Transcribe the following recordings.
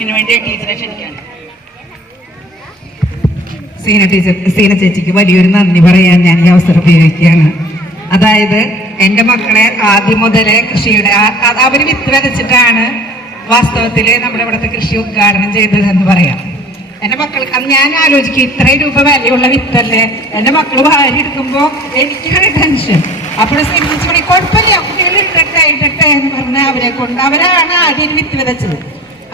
മൈക്കിന് വേണ്ടി ടീച്ചറെ ക്ഷണിക്കാൻ. സീന ടീച്ചർ സീന ചേച്ചിക്ക് വലിയൊരു നന്ദി പറയാൻ ഞാൻ ഈ അവസരം ഉപയോഗിക്കുകയാണ്. അതായത് എന്റെ മക്കളെ ആദ്യം മുതലേ കൃഷിയുടെ അവർ വിത്ത് വിതച്ചിട്ടാണ് വാസ്തവത്തിൽ നമ്മുടെ ഇവിടുത്തെ കൃഷി ഉദ്ഘാടനം ചെയ്തത് എന്ന് പറയാം. എന്റെ മക്കൾ ഞാൻ ആലോചിക്കും ഇത്രയും രൂപ വിലയുള്ള വിത്തല്ലേ? എന്റെ മക്കൾ വാരി എടുക്കുമ്പോൾ എനിക്ക് ടെൻഷൻ അപ്പോൾ സീനിച്ചു കുഴപ്പമില്ല കുട്ടികൾ ഇട്ടട്ടെ ഇട്ടട്ടെ എന്ന് പറഞ്ഞ് അവരെ കൊണ്ട് അവരാണ് ആദ്യം വിത്ത് വിതച്ചത്.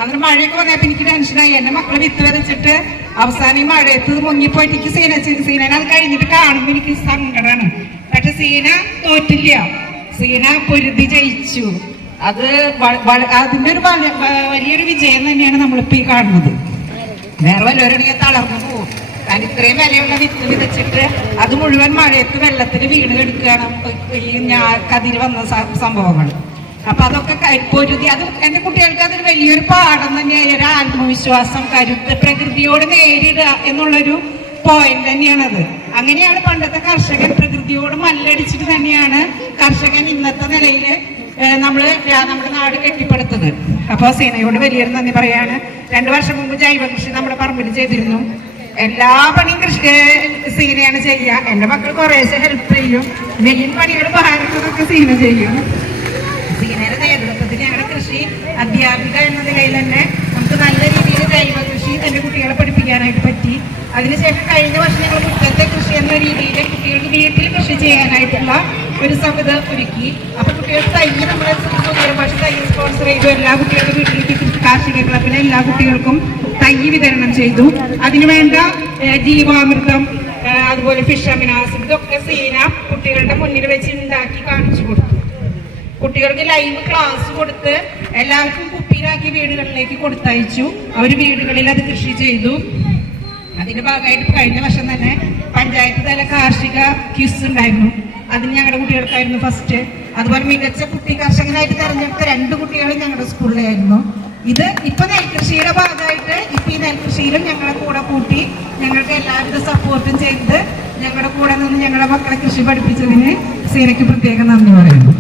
അന്ന് മഴയൊക്കെ വന്നപ്പോ എനിക്ക് ടെൻഷനായി എന്റെ മക്കളെ വിത്ത് വരച്ചിട്ട് അവസാനം ഈ മഴയത്ത് മുങ്ങിപ്പോയിട്ട് എനിക്ക് സീന സീന അത് കഴിഞ്ഞിട്ട് കാണുമ്പോ എനിക്ക് സങ്കടമാണ് പക്ഷെ സീന തോറ്റില്ല. സീന പൊരുതി ജയിച്ചു. അത് അതിന്റെ ഒരു വലിയൊരു വിജയം തന്നെയാണ് നമ്മളിപ്പോ ഈ കാണുന്നത്. വേറെ വല്ലവരുണ്ടെങ്കിൽ തളർന്നു പോകും കാരണം ഇത്രയും വിലയുള്ള വിത്ത് വിതച്ചിട്ട് അത് മുഴുവൻ മഴയത്ത് വെള്ളത്തിൽ വീണ് കെടുക്കുകയാണ് ഈ ഞാ കതിര് വന്ന സംഭവങ്ങൾ. അപ്പൊ അതൊക്കെ പൊരുതി അത് എന്റെ കുട്ടികൾക്ക് അതൊരു വലിയൊരു പാഠം തന്നെയായി. ഒരു ആത്മവിശ്വാസം കരുത്ത് പ്രകൃതിയോട് നേരിടുക എന്നുള്ളൊരു പോയിന്റ് തന്നെയാണത്. അങ്ങനെയാണ് പണ്ടത്തെ കർഷകൻ പ്രകൃതിയോട് മല്ലടിച്ചിട്ട് തന്നെയാണ് കർഷകൻ ഇന്നത്തെ നിലയിൽ നമ്മൾ നമ്മുടെ നാട് കെട്ടിപ്പടുത്തത്. അപ്പൊ സീനയോട് വലിയൊരു നന്ദി പറയാണ്. രണ്ടു വർഷം മുമ്പ് ജൈവകൃഷി നമ്മുടെ പറമ്പിൽ ചെയ്തിരുന്നു. എല്ലാ പണിയും കൃഷി സീനയാണ് ചെയ്യുക. എന്റെ മക്കൾ കുറേശ്ശെ ഹെൽപ്പ് ചെയ്യും. മെയിൻ പണികൾ പറയുന്നതൊക്കെ സീന ചെയ്യും സീനയുടെ നേതൃത്വത്തിൽ ഞങ്ങളുടെ കൃഷി അധ്യാപിക എന്ന നിലയിൽ തന്നെ നമുക്ക് നല്ല രീതിയിൽ ജൈവ കൃഷി എന്റെ കുട്ടികളെ പഠിപ്പിക്കാനായിട്ട് പറ്റി. അതിനുശേഷം കഴിഞ്ഞ വർഷം ഞങ്ങൾ മുറ്റത്തെ കൃഷി എന്ന രീതിയിൽ കുട്ടികൾക്ക് വീട്ടിൽ കൃഷി ചെയ്യാനായിട്ടുള്ള ഒരു സമിത ഒരുക്കി. അപ്പൊ കുട്ടികൾക്ക് തൈ നമ്മുടെ ഭാഷ തൈ സ്പോൺസർ ചെയ്തു. എല്ലാ കുട്ടികളുടെ വീട്ടിലേക്ക് കാർഷിക ക്ലബിലെ എല്ലാ കുട്ടികൾക്കും തൈ വിതരണം ചെയ്തു. അതിനുവേണ്ട ജീവാമൃതം അതുപോലെ ഫിഷ് അമിനാസ് ഇതൊക്കെ സീന കുട്ടികളുടെ മുന്നിൽ വെച്ച് ഉണ്ടാക്കി കാണിച്ചു കൊടുത്തു. കുട്ടികൾക്ക് ലൈവ് ക്ലാസ് കൊടുത്ത് എല്ലാവർക്കും കുപ്പിയിലാക്കി വീടുകളിലേക്ക് കൊടുത്തയച്ചു. അവർ വീടുകളിൽ അത് കൃഷി ചെയ്തു. അതിന്റെ ഭാഗമായിട്ട് കഴിഞ്ഞ വർഷം തന്നെ പഞ്ചായത്ത് തല കാർഷിക ക്യൂസ് ഉണ്ടായിരുന്നു. അതിന് ഞങ്ങളുടെ കുട്ടികൾക്കായിരുന്നു ഫസ്റ്റ് അതുപോലെ മികച്ച കുട്ടി കർഷകനായിട്ട് തെരഞ്ഞെടുത്ത രണ്ട് കുട്ടികളും ഞങ്ങളുടെ സ്കൂളിലായിരുന്നു. ഇത് ഇപ്പൊ നെൽകൃഷിയുടെ ഭാഗമായിട്ട് ഇപ്പൊ ഈ നെൽകൃഷിയിലും ഞങ്ങളെ കൂടെ കൂട്ടി ഞങ്ങൾക്ക് എല്ലാവിധ സപ്പോർട്ടും ചെയ്ത് ഞങ്ങളുടെ കൂടെ നിന്ന് ഞങ്ങളുടെ മക്കളെ കൃഷി പഠിപ്പിച്ചതിന് സീനയ്ക്ക് പ്രത്യേകം നന്ദി പറയുന്നു.